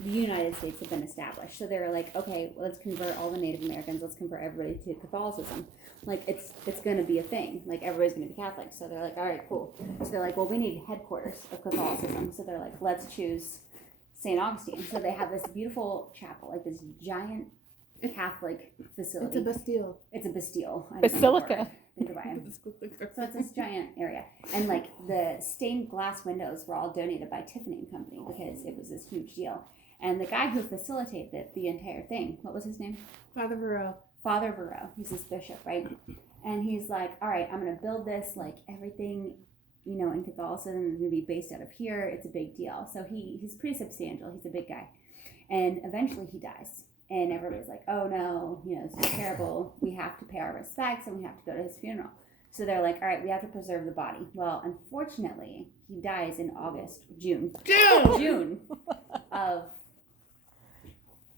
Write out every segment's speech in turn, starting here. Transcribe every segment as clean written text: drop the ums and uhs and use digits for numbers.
the United States had been established. So they were like, okay, well, let's convert all the Native Americans. Let's convert everybody to Catholicism. Like, it's going to be a thing. Like, everybody's going to be Catholic. So they're like, all right, cool. So they're like, well, we need headquarters of Catholicism. So they're like, let's choose St. Augustine. So they have this beautiful chapel, like this giant Catholic facility. It's a Bastille. It's a Bastille. Basilica. Think about it. So it's this giant area. And like the stained glass windows were all donated by Tiffany and Company because it was this huge deal. And the guy who facilitated the entire thing, what was his name? Father Varro. Father Varro. He's this bishop, right? And he's like, all right, I'm going to build this, like everything, in Catholicism is going to be based out of here. It's a big deal. So he's pretty substantial. He's a big guy. And eventually he dies. And everybody's like, oh no, this is terrible. We have to pay our respects and we have to go to his funeral. So they're like, all right, we have to preserve the body. Well, unfortunately, he dies in June of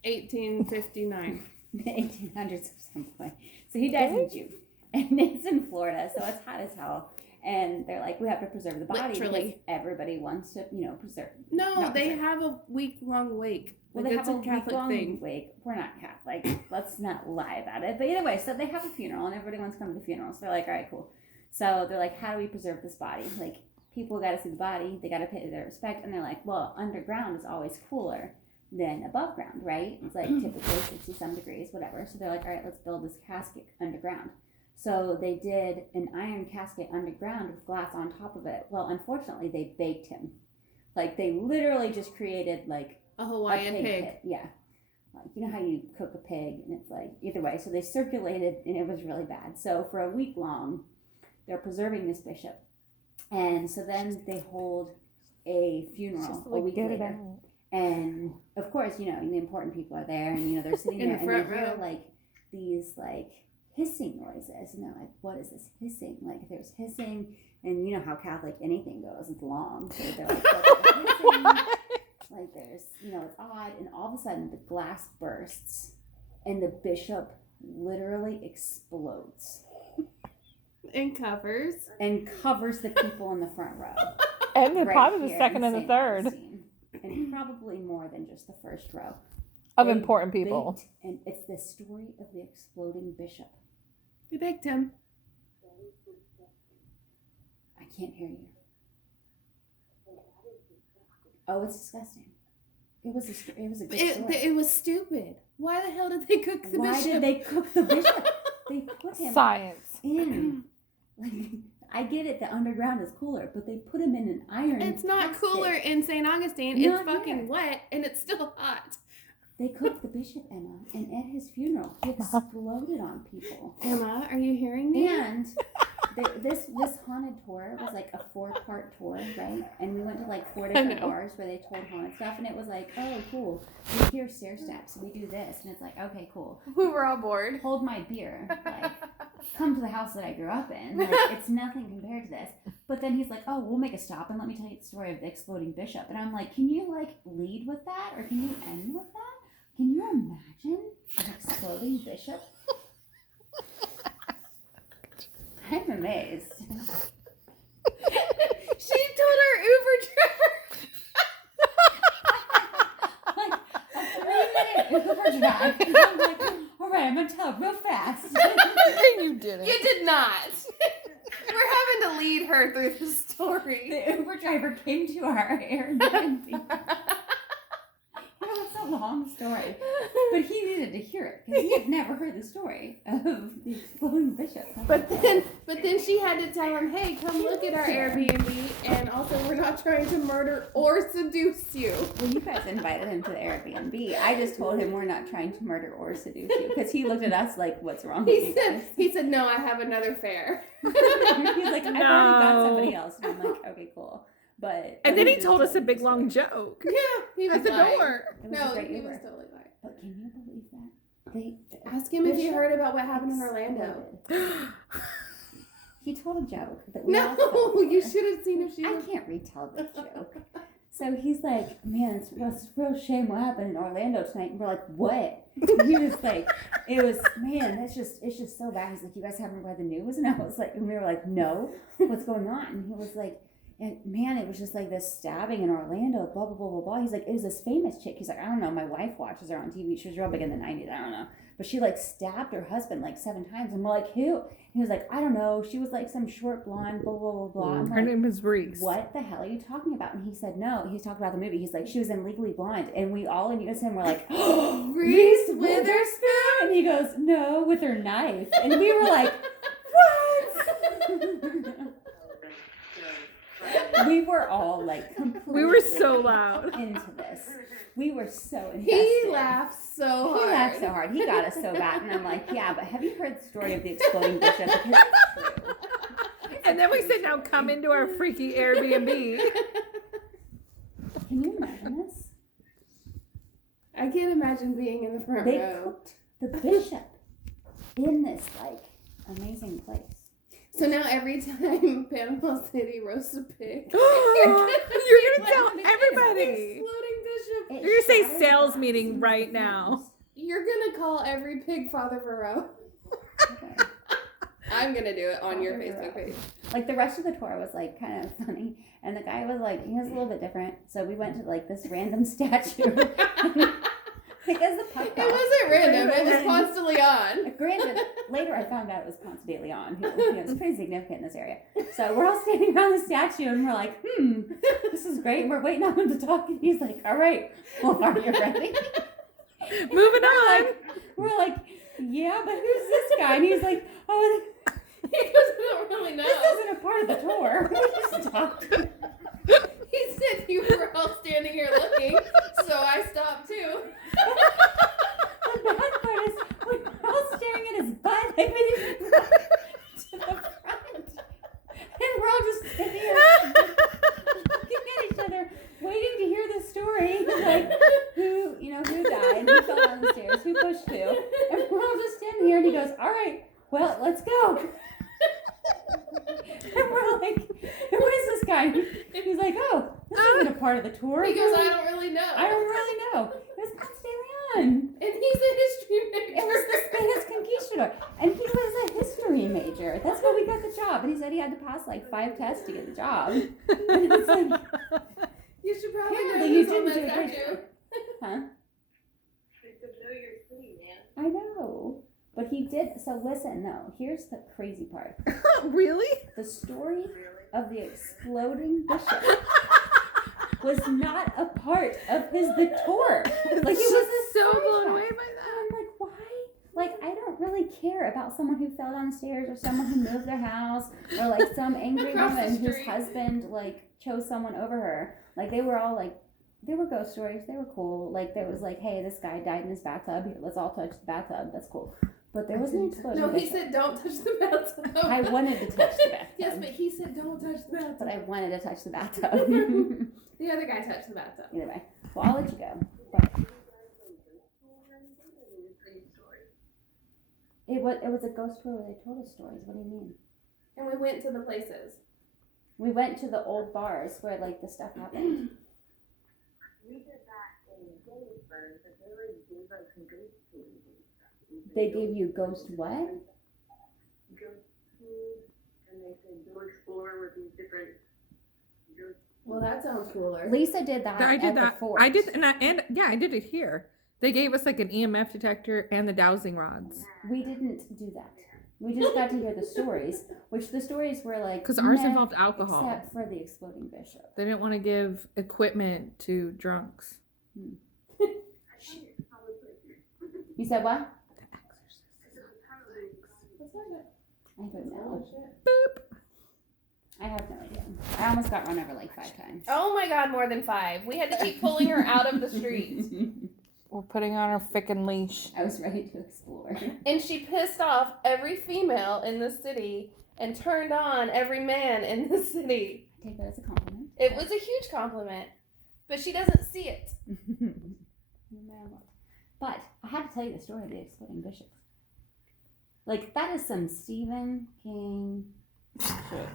1859. the 1800s of some point. So he dies in June. And it's in Florida, so it's hot as hell. And they're like, we have to preserve the body because everybody wants to, preserve. No, they have a week-long wake. Well, like, they it's have a a Catholic thing. Wake. We're not Catholic. Let's not lie about it. But anyway, so they have a funeral, and everybody wants to come to the funeral. So they're like, all right, cool. So they're like, how do we preserve this body? Like, people got to see the body. They got to pay their respect. And they're like, well, underground is always cooler than above ground, right? It's like typically 60-some degrees, whatever. So they're like, all right, let's build this casket underground. So they did an iron casket underground with glass on top of it. Well, unfortunately, they baked him. Like, they literally just created, like, a Hawaiian pig. Pit. Yeah. Like, you know how you cook a pig, and it's like, either way. So they circulated, and it was really bad. So for a week long, they're preserving this bishop. And so then they hold a funeral a week later. And, of course, the important people are there, and, they're sitting in there, the front and they hear, row. like, these, like, hissing noises, and they're like, what is this hissing? Like, there's hissing, and you know how Catholic anything goes, it's long, so they're like, what's the hissing? Like, there's, it's odd, and all of a sudden the glass bursts, and the bishop literally explodes. And covers the people in the front row. And then probably the second and the third. Augustine, and probably more than just the first row. Of important people. And it's the story of the exploding bishop. They baked him. I can't hear you. Oh, it's disgusting. It was a good story. It was stupid. Why the hell did they cook the bishop? Why did they cook the bishop? They put him Science. in. Like, I get it, the underground is cooler, but they put him in an iron It's not casket. cooler in St. Augustine. Not It's fucking here. wet, and it's still hot. They cooked the bishop, Emma, and at his funeral, he exploded on people. Emma, are you hearing me? And this haunted tour was like a 4-part tour, right? And we went to like 4 different bars where they told haunted stuff, and it was like, oh, cool. We hear stair steps, we do this, and it's like, okay, cool. We were all bored. Hold my beer, like, come to the house that I grew up in. Like, it's nothing compared to this. But then he's like, oh, we'll make a stop and let me tell you the story of the exploding bishop. And I'm like, can you like lead with that, or can you end with that? Can you imagine an exploding bishop? I'm amazed. She told her Uber driver. Like a 3-minute Uber drive. I'm like, all right, I'm going to tell it real fast. You didn't. You did not. We're having to lead her through the story. The Uber driver came to our Airbnb. It's a long story, but he needed to hear it because he had never heard the story of the exploding bishop. But then she had to tell him, hey, come look at our Airbnb, and also we're not trying to murder or seduce you. Well, you guys invited him to the Airbnb. I just told him we're not trying to murder or seduce you because he looked at us like, what's wrong with you guys? He said, no, I have another fare. He's like, I've already got somebody else. And I'm like, okay, cool. But And then he told us a big long joke. Yeah, he was At the lying. door. No, he was totally lying. But can you believe that? Ask him if you heard about what happened in Orlando. He told a joke that we No, all you should have seen if she I was. can't retell this joke. So he's like, man, it's a real shame what happened in Orlando tonight. And we're like, what? And he was like, man, it's just so bad. He's like, you guys haven't read the news? And I was like, and we were like, no, what's going on? And he was like, And man, it was just like this stabbing in Orlando, blah, blah, blah, blah, blah. He's like, it was this famous chick. He's like, I don't know. My wife watches her on TV. She was real big in the 90s. I don't know. But she like stabbed her husband like 7 times. And we're like, who? And he was like, I don't know. She was like some short blonde, blah, blah, blah, blah. I'm Her like, name is Reese. what the hell are you talking about? And he said, no. He's talking about the movie. He's like, she was in Legally Blonde. And we all in unison were like, oh, Reese Witherspoon? And he goes, no, with her knife. And we were like, what? We were all like completely We were so loud. into this. We were so invested. He laughed so hard. He laughed so hard. He got us so bad. And I'm like, yeah, but have you heard the story of the exploding bishop? Because it's true. And then we said, now come into our freaky Airbnb. Can you imagine this? I can't imagine being in the front They row. cooked the bishop in this like amazing place. So now every time Panama City roasts a pig, You're gonna tell Exploding everybody. bishop. It You're gonna say shattered sales glass meeting in right the now. rooms. You're gonna call every pig Father Varro. Okay. I'm gonna do it on your Father Facebook Varro. page. Like the rest of the tour was like kind of funny, and the guy was like, he was a little bit different. So we went to like this random statue. Because the puck It wasn't random. It was constantly on. Granted, later I found out it was Ponce de Leon, who is pretty significant in this area. So we're all standing around the statue and we're like, this is great. And we're waiting on him to talk, and he's like, all right, well, are you ready? Moving on. We're like, yeah, but who's this guy? And he's like, oh, He goes, I don't really know. this isn't a part of the tour. We just talked. He said you were all standing here looking, so I stopped too. The bad part is we're all staring at his butt. Like we didn't even go to the front. And we're all just sitting here looking at each other, waiting to hear the story. Like who died, who fell down the stairs, who pushed who. And we're all just standing here, and he goes, all right, well, let's go. And we're like, who is this guy? And he's like, oh, this isn't a part of the tour. He goes, I don't really know. I don't really know. It was Ponce de Leon. And he's a history major. It was the Spanish conquistador. And he was a history major. That's how we got the job. And he said he had to pass like 5 tests to get the job. And it's like, You should probably know apparently you who's on didn't that do a great statue. job. Huh? Know your city, man. I know. But he did. So listen, though. Here's the crazy part. Really? The story of the exploding bishop was not a part of the tour. Like it was a so side blown fact. away by And that. I'm like, why? Like, I don't really care about someone who fell down the stairs or someone who moved their house or like some angry Across the woman whose street. husband like chose someone over her. Like they were all like, they were ghost stories. They were cool. Like there was like, hey, this guy died in his bathtub. Here, let's all touch the bathtub. That's cool. But there was an explosion. No, he said don't touch the bathtub. I wanted to touch the bathtub. Yes, but he said don't touch the bathtub. But I wanted to touch the bathtub. The other guy touched the bathtub. Either way. Well, I'll let you go. But it was a ghost tour where they told us stories. What do you mean? And we went to the places. We went to the old bars where like the stuff happened. We did that in Gettysburg, but they already gave us some ghost food. They gave you ghost what? Ghost food, and they said go explore with these different ghost. Well, that sounds cooler. Lisa did that. I did at that. The fort. I did, and I did it here. They gave us like an EMF detector and the dowsing rods. We didn't do that. We just got to hear the stories, which the stories were like. Because ours meh, involved alcohol. Except for the exploding bishop. They didn't want to give equipment to drunks. You said what? What's that? I don't know. Boop. I have no idea. I almost got run over like 5 times. Oh my god, more than 5. We had to keep pulling her out of the street. We're putting on our frickin' leash. I was ready to explore. And she pissed off every female in the city and turned on every man in the city. Take that as a compliment. It was a huge compliment, but she doesn't see it. But I had to tell you the story of the exploding bishops. Like, that is some Stephen King shit.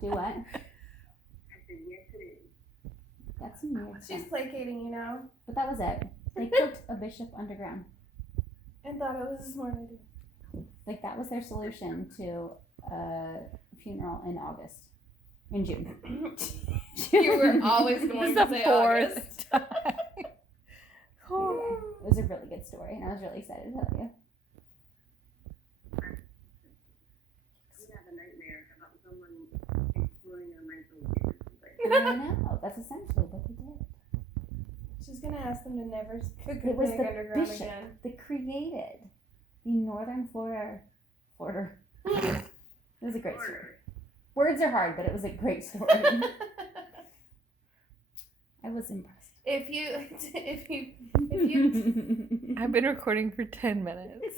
Do what? I said, yes, it is. That's some weird She's stuff. placating, you know, But that was it. They cooked a bishop underground. and thought it was a smart idea. Like, that was their solution to funeral in August. In June. You were always going to say August. time. Oh. It was a really good story, and I was really excited to tell you. We have a nightmare about someone exploring our mental weakness. I know. That's essentially what they did. She's gonna ask them to never cook It was pig the underground bishop again. that created the Northern Florida. It was a great story. Words are hard, but it was a great story. I was impressed. If you I've been recording for 10 minutes.